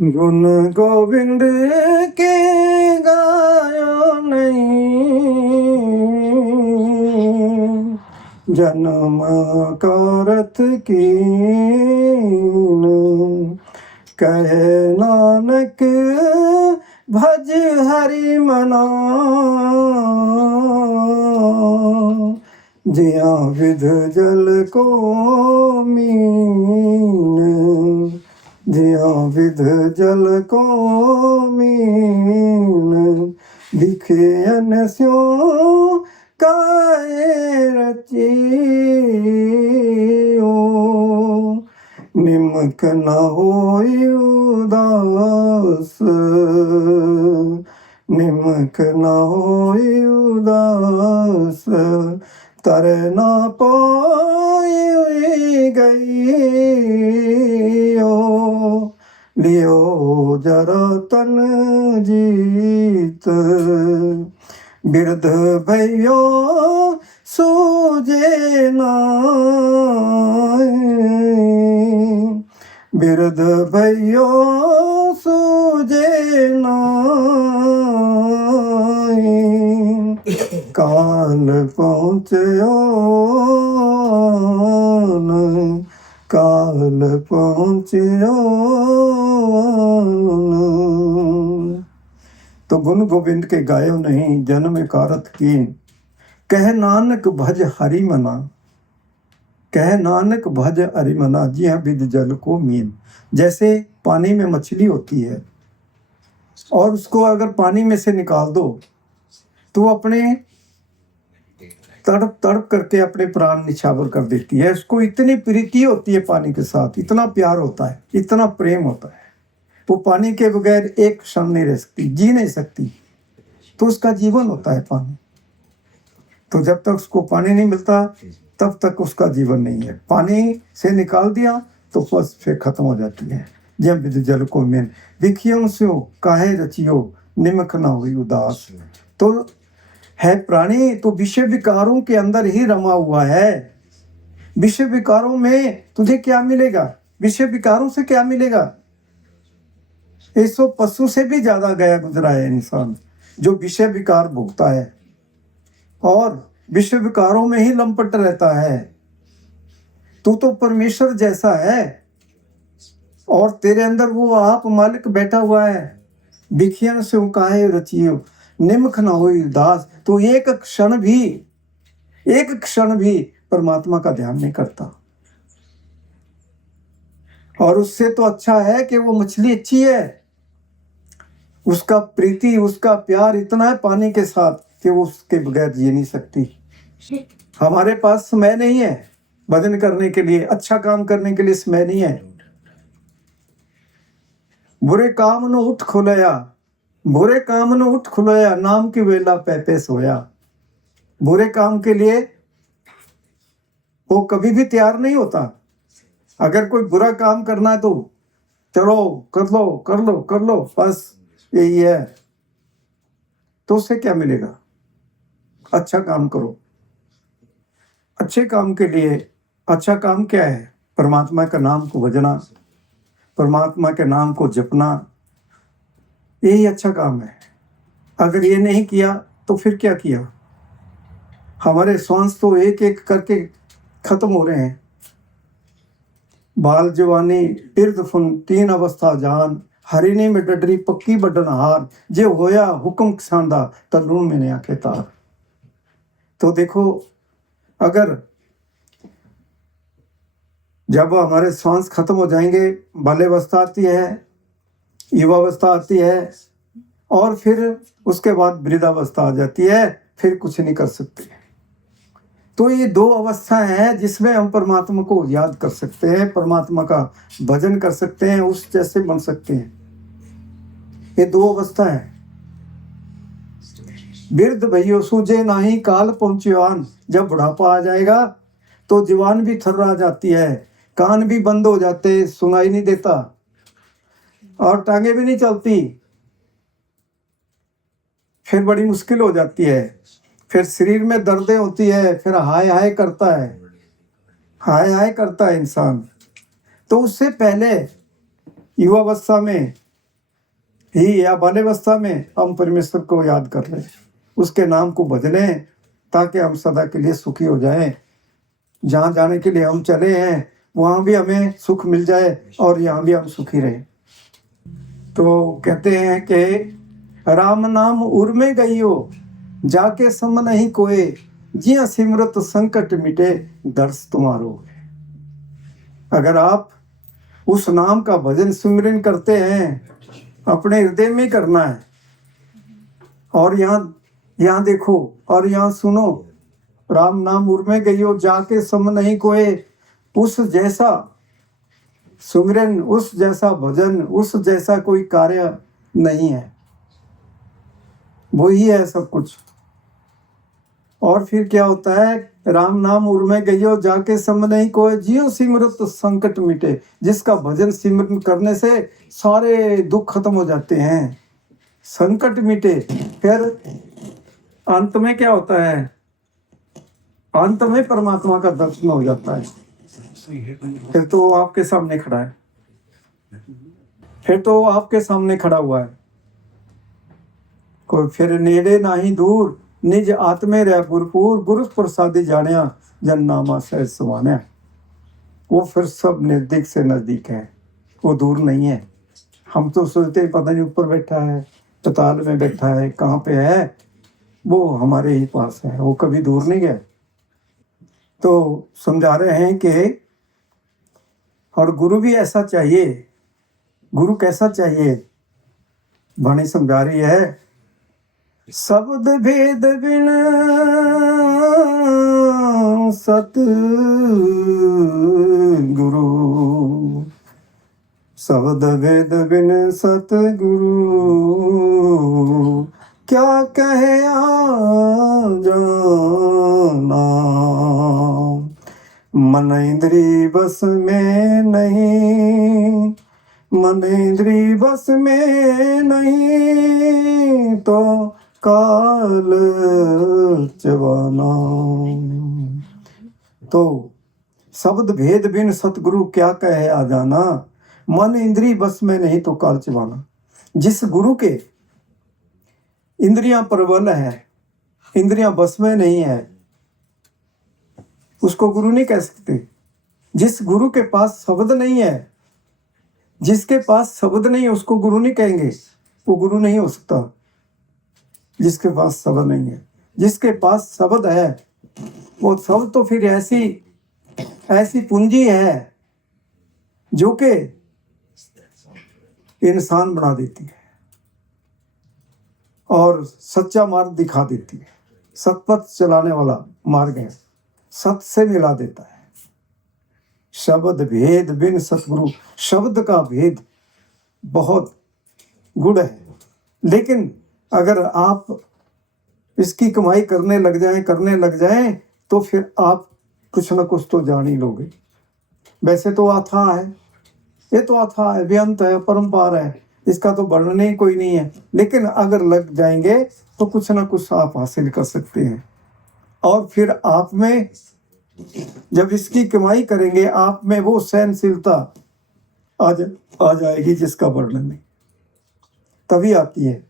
गुण गोविंद के गायो नहीं, जन्म करत कीन। कहे नानक भज हरि मना, जिया विध जल को मीन। जिया विध जल को मीन, दिखे अन स्यो काए रचियो। निमक न होई उदास, निमक न होई उदास। तरे न पाई गईयो, लियो जरा तन जीत। बिरध भयो सूझे नाय, बिरध भयो सूझे नाय। काल पहुँचयो न, काल पहुँचयो न। तो गुण गोविंद के गायो नहीं, जन्म कारत कीन। कह नानक भज हरि मना, कह नानक भज हरि मना, जी हाँ विद जल को मीन। जैसे पानी में मछली होती है और उसको अगर पानी में से निकाल दो तो अपने तड़प तड़प करके अपने प्राण निछावर कर देती है। उसको इतनी प्रीति होती है पानी के साथ, इतना प्यार होता है, इतना प्रेम होता है, वो पानी के बगैर एक क्षण नहीं रह सकती, जी नहीं सकती। तो उसका जीवन होता है पानी। तो जब तक उसको पानी नहीं मिलता तब तक उसका जीवन नहीं है। पानी से निकाल दिया तो बस फिर खत्म हो जाती है। जब विद जल को मेन, विखियों से काहे रचियो, निमक ना हुई उदास। तो है प्राणी तो विषय विकारों के अंदर ही रमा हुआ है। विषय विकारों में तुझे क्या मिलेगा? विषय विकारों से क्या मिलेगा? 100 पशु से भी ज्यादा गया गुजरा है इंसान जो विषय विकार भोगता है और विषय विकारों में ही लंपट रहता है। तू तो परमेश्वर जैसा है और तेरे अंदर वो आप मालिक बैठा हुआ है। विखियन से काहे रचियो, निमख न होई दास। तो एक क्षण भी परमात्मा का ध्यान नहीं करता। और उससे तो अच्छा है कि वो मछली अच्छी है, उसका प्रीति उसका प्यार इतना है पानी के साथ कि वो उसके बगैर जी नहीं सकती। हमारे पास समय नहीं है भजन करने के लिए, अच्छा काम करने के लिए समय नहीं है। बुरे काम न उठ खुलया, बुरे काम न उठ खुलया, नाम की वेला पे सोया। बुरे काम के लिए वो कभी भी तैयार नहीं होता। अगर कोई बुरा काम करना है तो चलो कर लो कर लो कर लो, बस यही है। तो उससे क्या मिलेगा? अच्छा काम करो। अच्छे काम के लिए अच्छा काम क्या है? परमात्मा का नाम को भजना, परमात्मा के नाम को जपना, यही अच्छा काम है। अगर ये नहीं किया तो फिर क्या किया? हमारे श्वास तो एक एक करके खत्म हो रहे हैं। बाल जवानी तीर्थ फुन तीन अवस्था जान, हरिणी में डडरी पक्की बडन हार, जे होया हुक्म सांदा तलून में ने आखे तार। तो देखो, अगर जब हमारे श्वास खत्म हो जाएंगे, बाल्यावस्था आती है, युवावस्था आती है और फिर उसके बाद वृद्धावस्था आ जाती है, फिर कुछ नहीं कर सकते। तो ये 2 अवस्थाएं हैं जिसमें हम परमात्मा को याद कर सकते हैं, परमात्मा का भजन कर सकते हैं, उस जैसे बन सकते हैं। ये 2 अवस्था है। वृद्ध भइयो सूझे नाही, काल पहुंचियान। जब बुढ़ापा आ जाएगा तो जीवान भी थर्रा जाती है, कान भी बंद हो जाते, सुनाई नहीं देता और टांगे भी नहीं चलती। फिर बड़ी मुश्किल हो जाती है, फिर शरीर में दर्दें होती है, फिर हाय हाय करता है, हाय हाय करता है इंसान। तो उससे पहले युवावस्था में ही या बाल्यावस्था में हम परमेश्वर को याद कर रहे हैं, उसके नाम को भज लें ताकि हम सदा के लिए सुखी हो जाएं। जहाँ जाने के लिए हम चले हैं वहाँ भी हमें सुख मिल जाए और यहाँ भी हम सुखी रहें। तो कहते हैं कि राम नाम उर में गइयो जाके सम नहीं कोए, जिया सिमरत संकट मिटे दर्श तुम्हारो। अगर आप उस नाम का भजन सिमरन करते हैं, अपने हृदय में करना है, और यहाँ देखो और यहाँ सुनो, राम नाम उर में गइयो जाके सम नहीं कोए। उस जैसा सुमिरन, उस जैसा भजन, उस जैसा कोई कार्य नहीं है, वो ही है सब कुछ। और फिर क्या होता है, राम नाम उर में गइयो जाके सम नहीं कोई, जियो सिमरत संकट मिटे। जिसका भजन सिमरन करने से सारे दुख खत्म हो जाते हैं, संकट मिटे। फिर अंत में क्या होता है, अंत में परमात्मा का दर्शन हो जाता है। फिर तो वो आपके सामने खड़ा है, फिर तो वो आपके सामने खड़ा हुआ है। कोई फिर नेड़े नाही दूर, निज आत्मे रह भरपूर, गुरु प्रसादी जानिया जन नामा सहज सुमान्या। वो फिर सब नजदीक से नजदीक है, वो दूर नहीं है। हम तो सोचते पता नहीं ऊपर बैठा है, पताल में बैठा है, कहाँ पे है। वो हमारे ही पास है, वो कभी दूर नहीं गया। तो समझा रहे हैं कि और गुरु भी ऐसा चाहिए। गुरु कैसा चाहिए, वाणी समझा रही है, शब्द भेद बिन सत गुरु, शब्द भेद बिन सत गुरु, क्या कहे जाना। मन इंद्री बस में नहीं, मन इंद्री बस में नहीं, तो काल चवाना। तो शब्द भेद बिन सतगुरु क्या कहे आ जाना, मन इंद्री बस में नहीं तो काल चवाना। जिस गुरु के इंद्रियां प्रबल है, इंद्रियां बस में नहीं है, उसको गुरु नहीं कह सकते। जिस गुरु के पास शब्द नहीं है, जिसके पास शब्द नहीं है, उसको गुरु नहीं कहेंगे, वो गुरु नहीं हो सकता। जिसके पास शब्द नहीं है, जिसके पास शब्द है, वो शब्द तो फिर ऐसी पूंजी है जो कि इंसान बना देती है और सच्चा मार्ग दिखा देती है। सतपथ चलाने वाला मार्ग है, सत से मिला देता है। शब्द भेद बिन सतगुरु, शब्द का भेद बहुत गुड़ है, लेकिन अगर आप इसकी कमाई करने लग जाएं तो फिर आप कुछ ना कुछ तो जान ही लोगे। वैसे तो अथाह है, ये तो अथाह है, बेअंत है, परम्पार है, इसका तो वर्णन ही कोई नहीं है। लेकिन अगर लग जाएंगे तो कुछ ना कुछ आप हासिल कर सकते हैं। और फिर आप में जब इसकी कमाई करेंगे, आप में वो सहनशीलता आ जाएगी जिसका वर्णन नहीं, तभी आती है।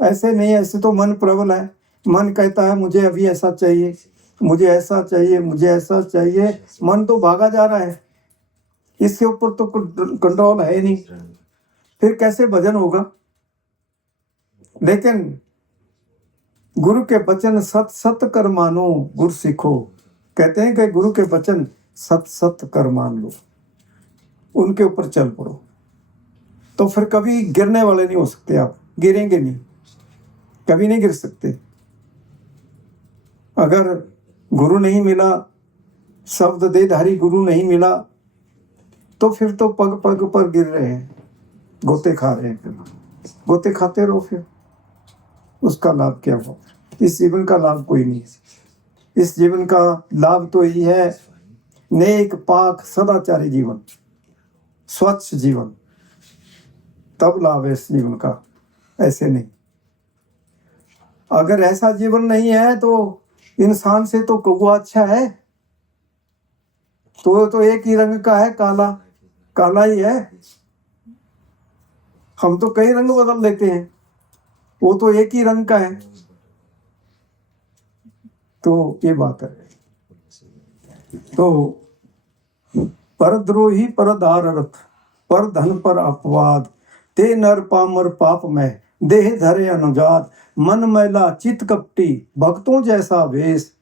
ऐसे नहीं, ऐसे तो मन प्रबल है, मन कहता है मुझे अभी ऐसा चाहिए, मुझे ऐसा चाहिए, मुझे ऐसा चाहिए। मन तो भागा जा रहा है, इसके ऊपर तो कंट्रोल है नहीं, फिर कैसे भजन होगा। लेकिन गुरु के वचन सत सत कर मानो गुर सीखो। कहते हैं कि गुरु के वचन सत सत कर मान लो, उनके ऊपर चल पड़ो, तो फिर कभी गिरने वाले नहीं हो सकते। आप गिरेंगे नहीं, कभी नहीं गिर सकते। अगर गुरु नहीं मिला, शब्द देधारी गुरु नहीं मिला, तो फिर तो पग पग पर गिर रहे हैं, गोते खा रहे हैं। फिर गोते खाते रहो, फिर उसका लाभ क्या हो। इस जीवन का लाभ कोई नहीं है। इस जीवन का लाभ तो यही है, नेक पाक सदाचारी जीवन, स्वच्छ जीवन, तब लाभ है इस जीवन का, ऐसे नहीं। अगर ऐसा जीवन नहीं है तो इंसान से तो कौवा अच्छा है। तो एक ही रंग का है, काला काला ही है। हम तो कई रंग बदल देते हैं, वो तो एक ही रंग का है। तो ये बात है। तो परद्रोही परदार रथ, पर धन पर अपवाद, ते नर पामर पाप में देह धरे अनुजात, मन मैला चित कपटी भक्तों जैसा वेश,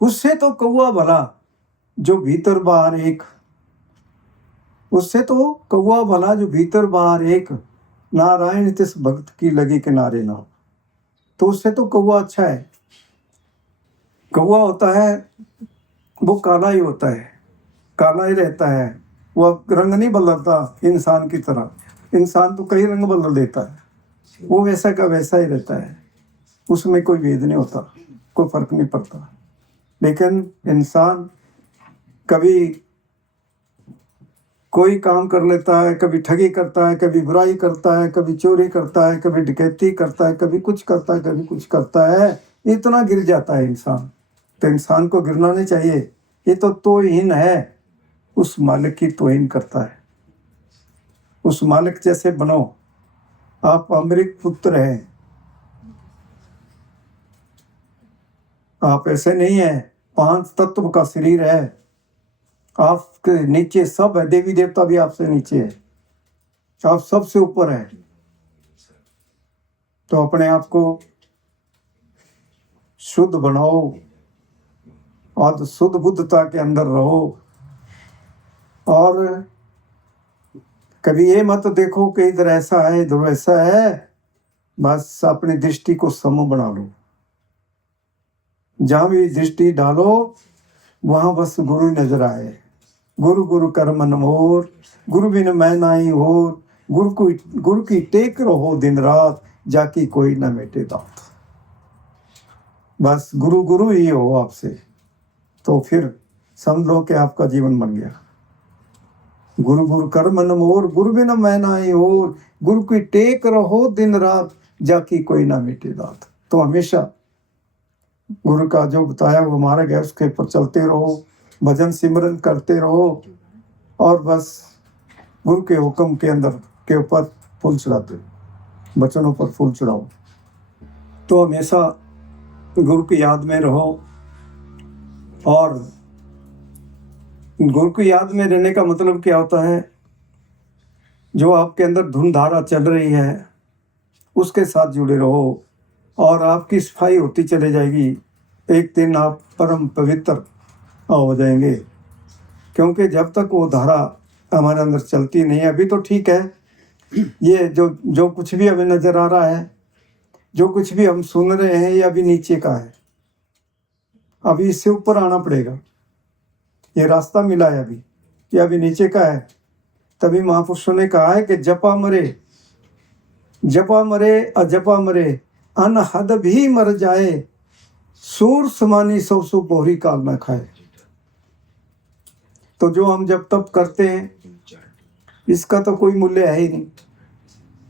उससे तो कौआ भला जो भीतर बाहर एक, उससे तो कौआ भला जो भीतर बाहर एक, नारायण तिस भक्त की लगी किनारे ना। तो उससे तो कौआ अच्छा है। कौआ होता है वो काला ही होता है, काला ही रहता है, वो रंग नहीं बदलता इंसान की तरह। इंसान तो कई रंग बदल देता है, वो वैसा का वैसा ही रहता है, उसमें कोई भेद नहीं होता, कोई फर्क नहीं पड़ता। लेकिन इंसान कभी कोई काम कर लेता है, कभी ठगी करता है, कभी बुराई करता है, कभी चोरी करता है, कभी डकैती करता है, कभी कुछ करता है, कभी कुछ करता है, इतना गिर जाता है इंसान। तो इंसान को गिरना नहीं चाहिए। ये तो तौहीन है, उस मालिक की तौहीन करता है। उस मालिक जैसे बनो। आप अमृत पुत्र हैं, आप ऐसे नहीं है। 5 तत्व का शरीर है, आपके नीचे सब है, देवी देवता भी आपसे नीचे है, आप सबसे ऊपर है। तो अपने आप को शुद्ध बनाओ और शुद्ध बुद्धता के अंदर रहो। और कभी ये मत देखो कि इधर ऐसा है इधर वैसा है, बस अपनी दृष्टि को सम बना लो। जहां भी दृष्टि डालो वहां बस गुरु नजर आए। गुरु गुरु कर मन मोर, गुरु बिन मैं नाई होर, गुरु की टेक रहो दिन रात, जाकी कोई ना मेटे दात। बस गुरु गुरु ही हो आपसे, तो फिर समझ लो कि आपका जीवन बन गया। गुरु गुरु कर मन मोर, गुरु बिन मैं नाई होर, गुरु की टेक रहो दिन रात, जाकी कोई ना मेटे दात। तो हमेशा गुरु का जो बताया वो मार्ग है, उसके पर चलते रहो, भजन सिमरन करते रहो, और बस गुरु के हुक्म के अंदर के ऊपर फूल चढ़ाते, बचनों पर फूल चढ़ाओ। तो हमेशा गुरु की याद में रहो। और गुरु की याद में रहने का मतलब क्या होता है? जो आपके अंदर धुन धारा चल रही है उसके साथ जुड़े रहो, और आपकी सफाई होती चले जाएगी। एक दिन आप परम पवित्र हो जाएंगे, क्योंकि जब तक वो धारा हमारे अंदर चलती नहीं है। अभी तो ठीक है, ये जो कुछ भी हमें नज़र आ रहा है, जो कुछ भी हम सुन रहे हैं, ये अभी नीचे का है। अभी इससे ऊपर आना पड़ेगा। ये रास्ता मिला है अभी, ये अभी नीचे का है। तभी महापुरुषों ने कहा है कि जपा मरे अजपा मरे, अनहद भी मर जाए, सूर समानी सौ सौ पोहरी काल न खाए। तो जो हम जब तप करते हैं इसका तो कोई मूल्य है ही नहीं,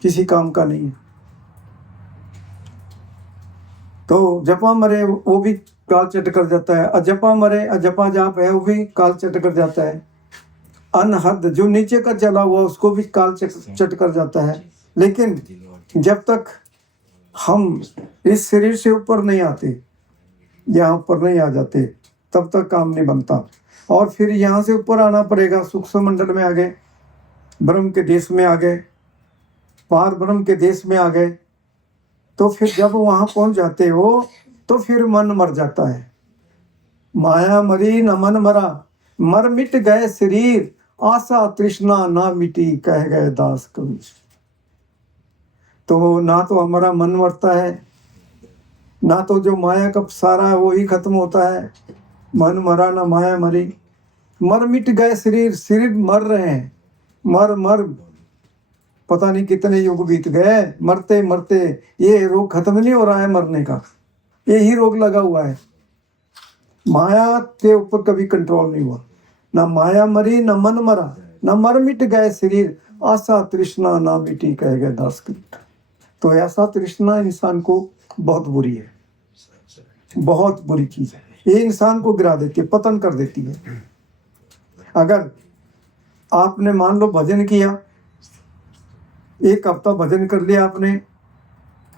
किसी काम का नहीं है। तो जपा मरे वो भी काल चट कर जाता है, अजपा मरे अजपा जाप है वो भी काल चट कर जाता है। अनहद जो नीचे का चला हुआ उसको भी काल चट कर जाता है। लेकिन जब तक हम इस शरीर से ऊपर नहीं आते, यहाँ ऊपर नहीं आ जाते, तब तक काम नहीं बनता। और फिर यहाँ से ऊपर आना पड़ेगा, सूक्ष्म मंडल में आ गए, ब्रह्म के देश में आ गए, पार ब्रह्म के देश में आ गए। तो फिर जब वहाँ पहुँच जाते हो तो फिर मन मर जाता है। माया मरी न मन मरा, मर मिट गए शरीर, आशा तृष्णा ना मिटी, कह गए दास कबीर। तो ना तो हमारा मन मरता है, ना तो जो माया का सारा है वो ही खत्म होता है। मन मरा ना माया मरी, मर मिट गए शरीर, शरीर मर रहे हैं, मर पता नहीं कितने युग बीत गए, मरते मरते ये रोग खत्म नहीं हो रहा है मरने का, यही रोग लगा हुआ है। माया के ऊपर कभी कंट्रोल नहीं हुआ। ना माया मरी न मन मरा, न मर मिट गए शरीर, आशा तृष्णा ना मिटी, कह गए दास कबीर। तो ऐसा तृष्णा इंसान को बहुत बुरी है, बहुत बुरी चीज है। ये इंसान को गिरा देती है, पतन कर देती है। अगर आपने मान लो भजन किया, एक हफ्ता भजन कर लिया आपने,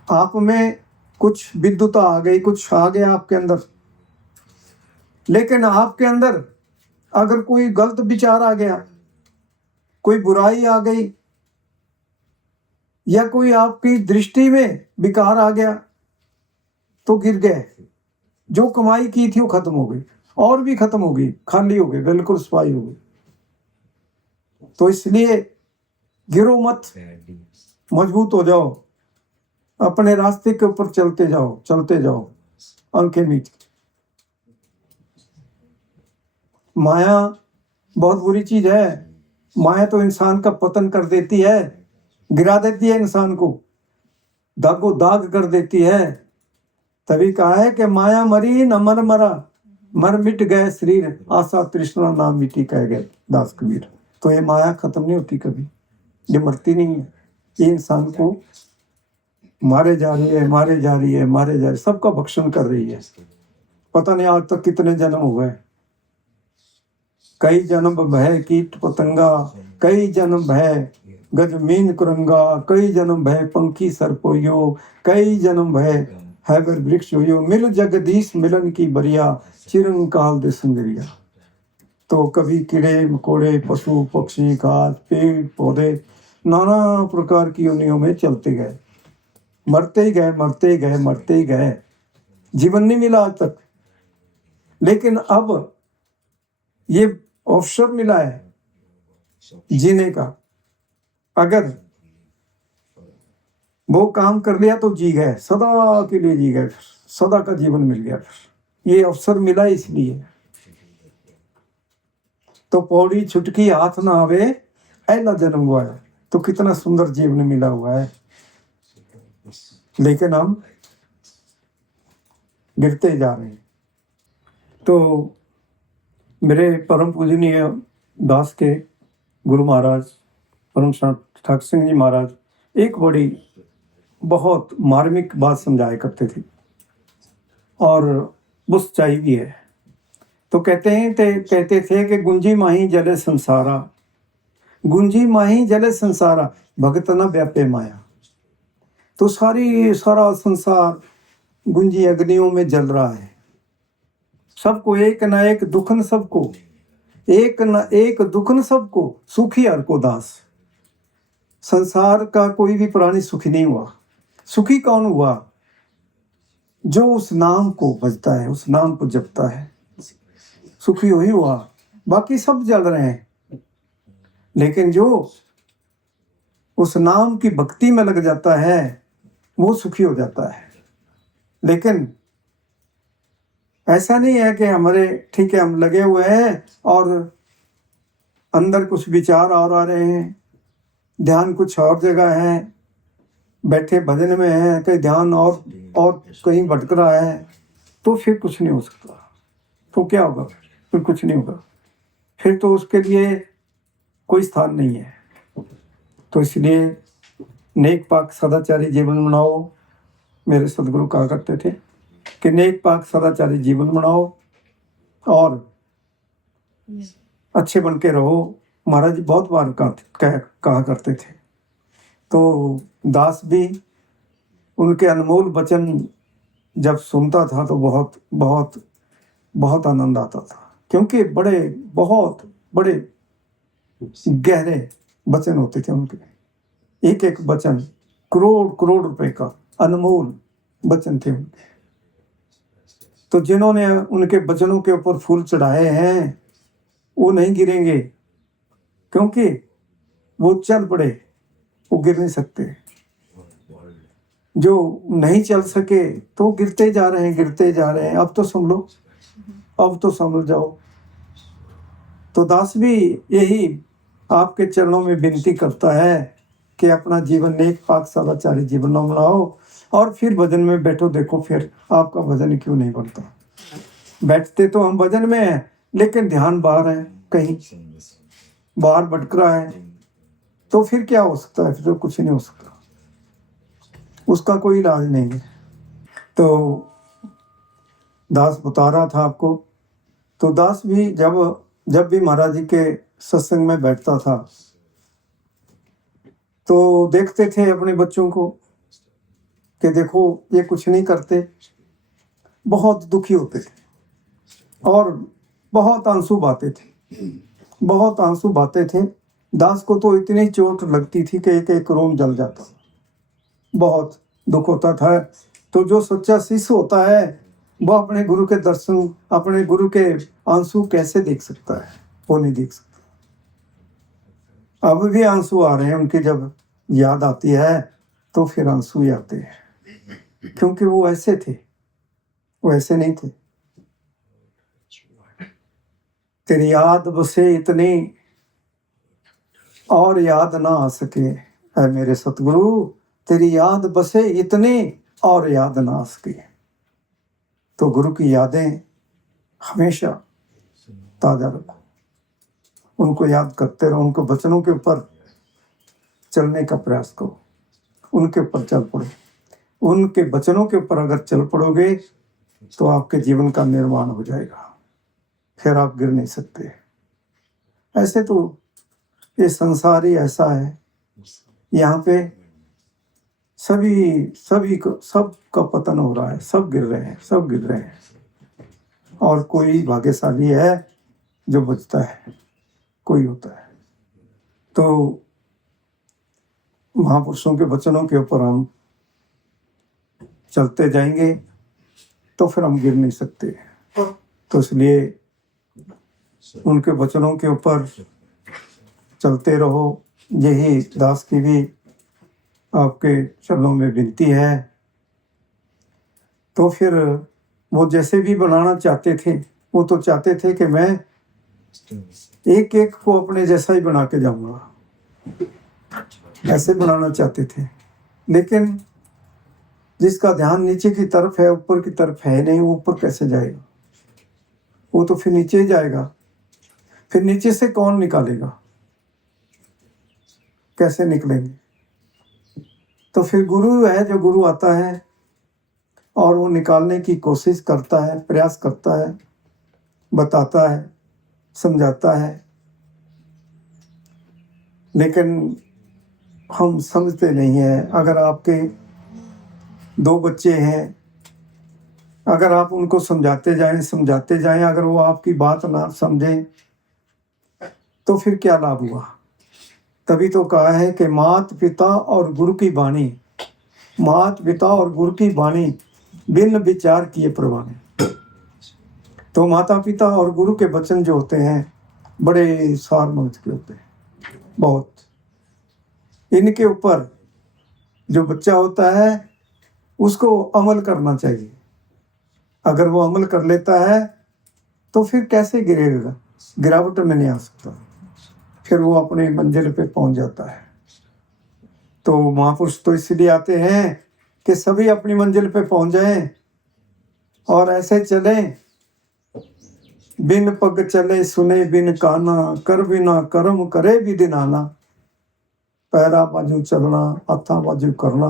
आप में कुछ विद्युता आ गई, कुछ आ गया आपके अंदर, लेकिन आपके अंदर अगर कोई गलत विचार आ गया, कोई बुराई आ गई, या कोई आपकी दृष्टि में विकार आ गया, तो गिर गए। जो कमाई की थी वो खत्म हो गई, और भी खत्म हो गई, खाली हो गई, बिल्कुल सफाई हो गई। तो इसलिए गिरो मत, मजबूत हो जाओ, अपने रास्ते के ऊपर चलते जाओ, आंखें मीच। माया बहुत बुरी चीज है। माया तो इंसान का पतन कर देती है, गिरा देती है इंसान को, दागो दाग कर देती है। तभी कहा है कि माया मरी न मन मरा, मर मिट गए शरीर, आशा तृष्णा ना मिटी, कह गए दास कबीर। तो ये माया खत्म नहीं होती कभी, ये मरती नहीं है। ये इंसान को मारे जा रही है, सबका भक्षण कर रही है। पता नहीं आज तक कितने जन्म हो गए, कई जन्म भय कीट पतंगा, कई जन्म भय गज मीन कुरंगा, कई जन्म भय पंखी सरपोयो, कई जन्म भय हैबर वृक्ष होयो, मिल जगदीश मिलन की बरिया, चिरंकाल दे सुंदरिया। तो कभी कीड़े मकोड़े, पशु पक्षी, घास पेड़ पौधे, नाना प्रकार की योनियों में चलते गए, मरते ही गए। जीवन नहीं मिला आज तक, लेकिन अब ये अवसर मिला है जीने का। अगर वो काम कर लिया तो जी गए, सदा के लिए जी गए, सदा का जीवन मिल गया। ये अवसर मिला इसलिए। तो पौड़ी छुटकी हाथ ना आवे, ऐला जन्म हुआ है। तो कितना सुंदर जीवन मिला हुआ है, लेकिन हम गिरते जा रहे हैं। तो मेरे परम पूजनीय दास के गुरु महाराज परम ठाकुर सिंह जी महाराज एक बड़ी बहुत मार्मिक बात समझाया करते थे, और वो सच्चाई भी है। तो कहते थे कि गुंजी माही जले संसारा, गुंजी माही जले संसारा, भगत न व्यापे माया। तो सारा संसार गुंजी अग्नियों में जल रहा है। सबको एक न एक दुखन, सबको एक न एक दुखन, सबको सुखी हर को दास। संसार का कोई भी प्राणी सुखी नहीं हुआ। सुखी कौन हुआ? जो उस नाम को भजता है, उस नाम को जपता है, सुखी वही हुआ। बाकी सब जल रहे हैं, लेकिन जो उस नाम की भक्ति में लग जाता है वो सुखी हो जाता है। लेकिन ऐसा नहीं है कि हमारे ठीक है हम लगे हुए हैं और अंदर कुछ विचार और आ रहे हैं, ध्यान कुछ और जगह है, बैठे भजन में है, कहीं ध्यान और कहीं भटक रहा है, तो फिर कुछ नहीं हो सकता। तो क्या होगा? फिर कुछ नहीं होगा, फिर तो उसके लिए कोई स्थान नहीं है। तो इसलिए नेक पाक सदाचारी जीवन बनाओ। मेरे सदगुरु कहा करते थे कि नेक पाक सदाचारी जीवन बनाओ और अच्छे बन के रहो। महाराज जी बहुत बार कहा करते थे। तो दास भी उनके अनमोल वचन जब सुनता था तो बहुत बहुत बहुत आनंद आता था, क्योंकि बहुत बड़े गहरे वचन होते थे उनके। एक एक वचन करोड़ रुपए का अनमोल वचन थे उनके। तो जिन्होंने उनके वचनों के ऊपर फूल चढ़ाए हैं वो नहीं गिरेंगे, क्योंकि वो चल पड़े, वो गिर नहीं सकते। जो नहीं चल सके तो गिरते जा रहे हैं। अब तो समझ लो, अब तो समझ जाओ। तो दास भी यही आपके चरणों में विनती करता है कि अपना जीवन नेक पाक सदाचारी जीवन बनाओ और फिर भजन में बैठो। देखो फिर आपका भजन क्यों नहीं बनता। बैठते तो हम भजन में हैं, लेकिन ध्यान बाहर है, कहीं बाहर भटक रहा है, तो फिर क्या हो सकता है? फिर तो कुछ नहीं हो सकता, उसका कोई इलाज नहीं है। तो दास बता रहा था आपको, तो दास भी जब भी महाराज जी के सत्संग में बैठता था तो देखते थे अपने बच्चों को कि देखो ये कुछ नहीं करते, बहुत दुखी होते थे और बहुत आंसू बहाते थे, बहुत आंसू बहाते थे। दास को तो इतनी चोट लगती थी कि एक एक रोम जल जाता, बहुत दुख होता था। तो जो सच्चा शिष्य होता है वो अपने गुरु के दर्शन, अपने गुरु के आंसू कैसे देख सकता है? वो नहीं देख सकता। अब भी आंसू आ रहे हैं उनकी, जब याद आती है तो फिर आंसू ही आते हैं, क्योंकि वो ऐसे थे, वो ऐसे नहीं थे। तेरी याद बसे इतनी और याद ना आ सके, है मेरे सतगुरु, तेरी याद बसे इतनी और याद ना आ सके। तो गुरु की यादें हमेशा ताजा रखो, उनको याद करते रहो, उनको वचनों के ऊपर चलने का प्रयास करो, उनके ऊपर चल पड़ो। उनके वचनों के ऊपर अगर चल पड़ोगे तो आपके जीवन का निर्माण हो जाएगा, फिर आप गिर नहीं सकते। ऐसे तो ये संसार ही ऐसा है, यहाँ पे सभी को सबका पतन हो रहा है, सब गिर रहे हैं, सब गिर रहे हैं, और कोई भाग्यशाली है जो बचता है, कोई होता है। तो महापुरुषों के वचनों के ऊपर हम चलते जाएंगे तो फिर हम गिर नहीं सकते। तो इसलिए उनके वचनों के ऊपर चलते रहो, यही दास की भी आपके चरणों में विनती है। तो फिर वो जैसे भी बनाना चाहते थे, वो तो चाहते थे कि मैं एक एक को अपने जैसा ही बना के जाऊंगा, ऐसे बनाना चाहते थे। लेकिन जिसका ध्यान नीचे की तरफ है, ऊपर की तरफ है नहीं, वो ऊपर कैसे जाएगा? वो तो फिर नीचे ही जाएगा। फिर नीचे से कौन निकालेगा? कैसे निकलेंगे? तो फिर गुरु है, जो गुरु आता है और वो निकालने की कोशिश करता है, प्रयास करता है, बताता है, समझाता है। लेकिन हम समझते नहीं हैं। अगर आपके 2 बच्चे हैं, अगर आप उनको समझाते जाएं, अगर वो आपकी बात ना समझें तो फिर क्या लाभ हुआ? तभी तो कहा है कि मात पिता और गुरु की वाणी, मात पिता और गुरु की वाणी बिन विचार किए प्रवानी। तो माता पिता और गुरु के वचन जो होते हैं बड़े सार मंत्र के होते हैं, बहुत। इनके ऊपर जो बच्चा होता है उसको अमल करना चाहिए। अगर वो अमल कर लेता है तो फिर कैसे गिरेगा? गिरावट में नहीं आ सकता, फिर वो अपने मंजिल पे पहुंच जाता है। तो महापुरुष तो इसलिए आते हैं कि सभी अपनी मंजिल पे पहुंच जाएं और ऐसे चलें, बिन पग चले सुने बिन काना, कर बिना कर्म करे विधि नाना। पैरा बाजू चलना, हथा बाजू करना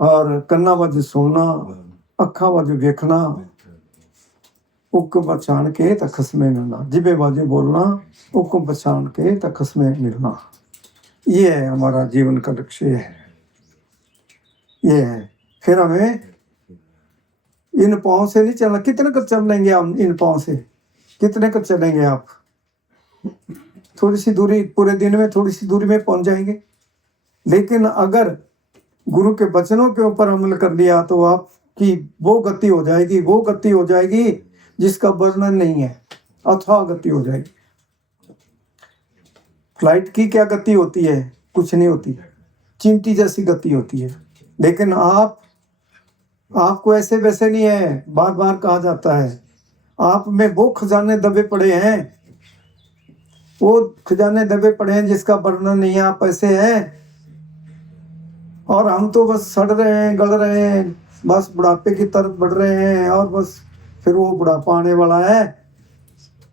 और कन्ना बाजू सुनना, अखा बाजू देखना, हुक्म पहचान के तखस में मिलना, जिबे बाजू बोलना, हुक्म पहचान के तखस में मिलना। ये है हमारा जीवन का लक्ष्य है, ये है। फिर हमें इन पाँव से नहीं चलना। कितने कर चल लेंगे हम इन पाँव से? कितने कर चलेंगे आप? थोड़ी सी दूरी, पूरे दिन में थोड़ी सी दूरी में पहुंच जाएंगे। लेकिन अगर गुरु के वचनों के ऊपर अमल कर लिया तो आपकी वो गति हो जाएगी, वो गति हो जाएगी जिसका वर्णन नहीं है, अथाह गति हो जाएगी। फ्लाइट की क्या गति होती है? कुछ नहीं होती, चींटी जैसी गति होती है। लेकिन आपको ऐसे वैसे नहीं है। बार बार कहा जाता है आप में वो खजाने दबे पड़े हैं, वो खजाने दबे पड़े हैं जिसका वर्णन नहीं है। आप ऐसे हैं और हम तो बस सड़ रहे हैं, गल रहे हैं, बस बुढ़ापे की तरफ बढ़ रहे हैं, और बस फिर वो बुढ़ापा आने वाला है,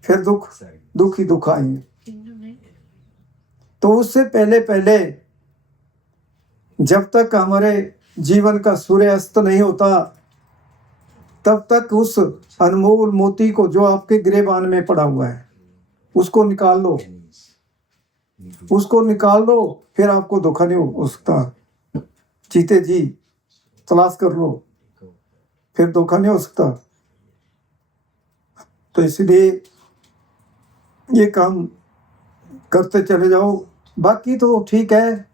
फिर दुख ही दुख आएंगे। तो उससे पहले जब तक हमारे जीवन का सूर्य अस्त नहीं होता तब तक उस अनमोल मोती को जो आपके गिरेबान में पड़ा हुआ है उसको निकाल लो। उसको निकाल लो, फिर आपको धोखा नहीं हो सकता। जीते जी तलाश कर लो, फिर धोखा नहीं हो सकता। तो इसलिए ये काम करते चले जाओ। बाकी तो ठीक है,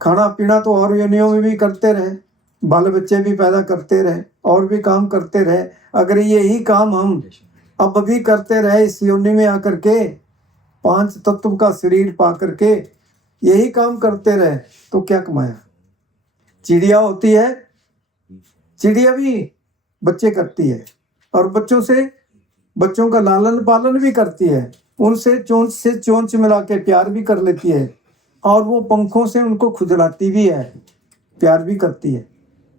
खाना पीना तो और योनियों में भी करते रहे, बाल बच्चे भी पैदा करते रहे, और भी काम करते रहे। अगर यही काम हम अब भी करते रहे इस योनि में आकर के, 5 तत्व का शरीर पा करके यही काम करते रहे, तो क्या कमाया। चिड़िया होती है, चिड़िया भी बच्चे करती है, और बच्चों का लालन पालन भी करती है, उनसे चोंच से चोंच मिला के प्यार भी कर लेती है, और वो पंखों से उनको खुजलाती भी है, प्यार भी करती है।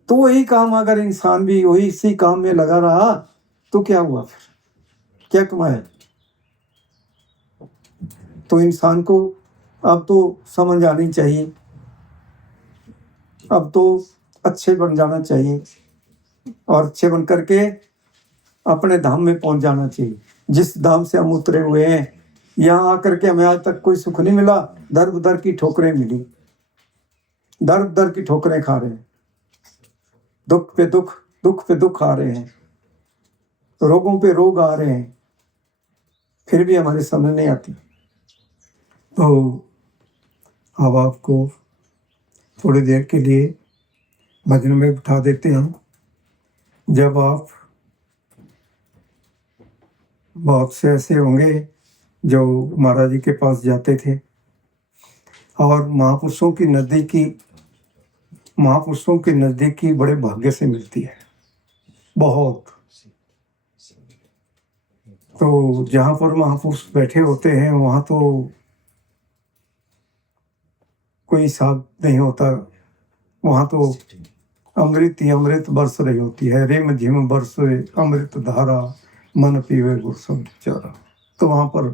तो वही काम अगर इंसान भी वही इसी काम में लगा रहा तो क्या हुआ, फिर क्या कमाया। तो इंसान को अब तो समझ आनी चाहिए, अब तो अच्छे बन जाना चाहिए, और अच्छे बन करके अपने धाम में पहुंच जाना चाहिए, जिस धाम से हम उतरे हुए हैं। यहाँ आकर के हमें आज तक कोई सुख नहीं मिला, दर बदर की ठोकरें मिली, दर बदर की ठोकरें खा रहे हैं, दुख पे दुख, दुख पे दुख आ रहे हैं, रोगों पे रोग आ रहे हैं, फिर भी हमारे समझ नहीं आती। तो अब आपको थोड़ी देर के लिए भजन में बिठा देते हैं। जब आप बहुत से ऐसे होंगे जो महाराज जी के पास जाते थे, और महापुरुषों की नज़दीकी बड़े भाग्य से मिलती है बहुत। तो जहाँ पर महापुरुष बैठे होते हैं वहाँ तो कोई हिसाब नहीं होता, वहाँ तो अमृत ही अमृत बरस रही होती है, रिम झिम बरसे अमृत धारा, मन पीवे गुर चारा। तो वहाँ पर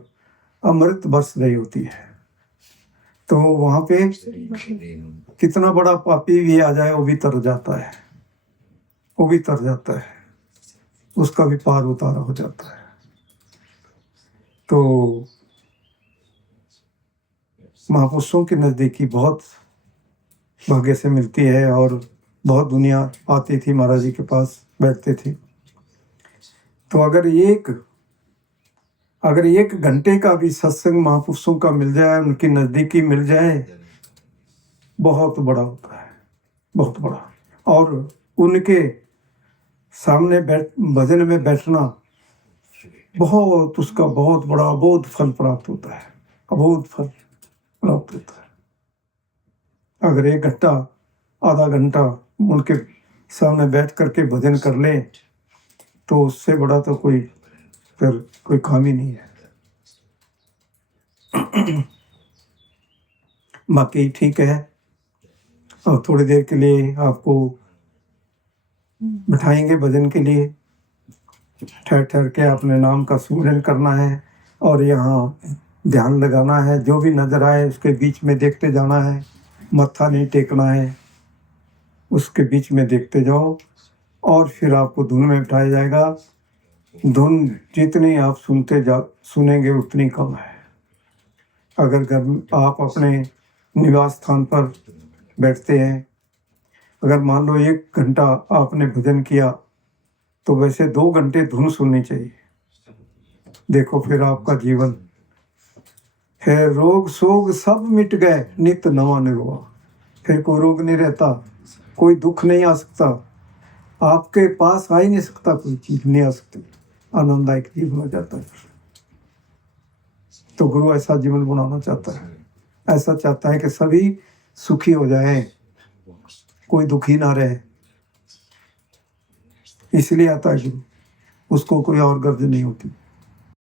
अमृत बरस रही होती है। तो वहाँ पे कितना बड़ा पापी भी आ जाए वो भी तर जाता है, वो भी तर जाता है, उसका भी पार उतारा हो जाता है। तो महापुरुषों की नज़दीकी बहुत भाग्य से मिलती है, और बहुत दुनिया आती थी महाराज जी के पास बैठते थे। तो अगर एक घंटे का भी सत्संग महापुरुषों का मिल जाए, उनकी नज़दीकी मिल जाए, बहुत बड़ा होता है, बहुत बड़ा। और उनके सामने भजन में बैठना बहुत, उसका बहुत बड़ा अबोध फल प्राप्त होता है, अबोध फल प्राप्त होता है। अगर 1 घंटा आधा घंटा उनके सामने बैठ करके भजन कर ले तो उससे बड़ा तो फिर कोई काम ही नहीं है। बाकी ठीक है, और थोड़ी देर के लिए आपको बिठाएंगे भजन के लिए। ठहर ठहर के अपने नाम का सुमिरन करना है, और यहाँ ध्यान लगाना है, जो भी नजर आए उसके बीच में देखते जाना है, मत्था नहीं टेकना है, उसके बीच में देखते जाओ, और फिर आपको धुन में बिठाया जाएगा। धुन जितनी आप सुनेंगे उतनी कम है। अगर घर आप अपने निवास स्थान पर बैठते हैं, अगर मान लो 1 घंटा आपने भजन किया, तो वैसे 2 घंटे धुन सुननी चाहिए। देखो फिर आपका जीवन है, रोग शोग सब मिट गए, नित नवा निर्वाह। फिर कोई रोग नहीं रहता, कोई दुख नहीं आ सकता, आपके पास आ ही नहीं सकता, कोई चीज नहीं आ सकती, आनंददायक जीवन हो जाता है। तो गुरु ऐसा जीवन बनाना चाहता है, ऐसा चाहता है कि सभी सुखी हो जाए, कोई दुखी ना रहे, इसलिए आता है गुरु, उसको कोई और गर्ज नहीं होती।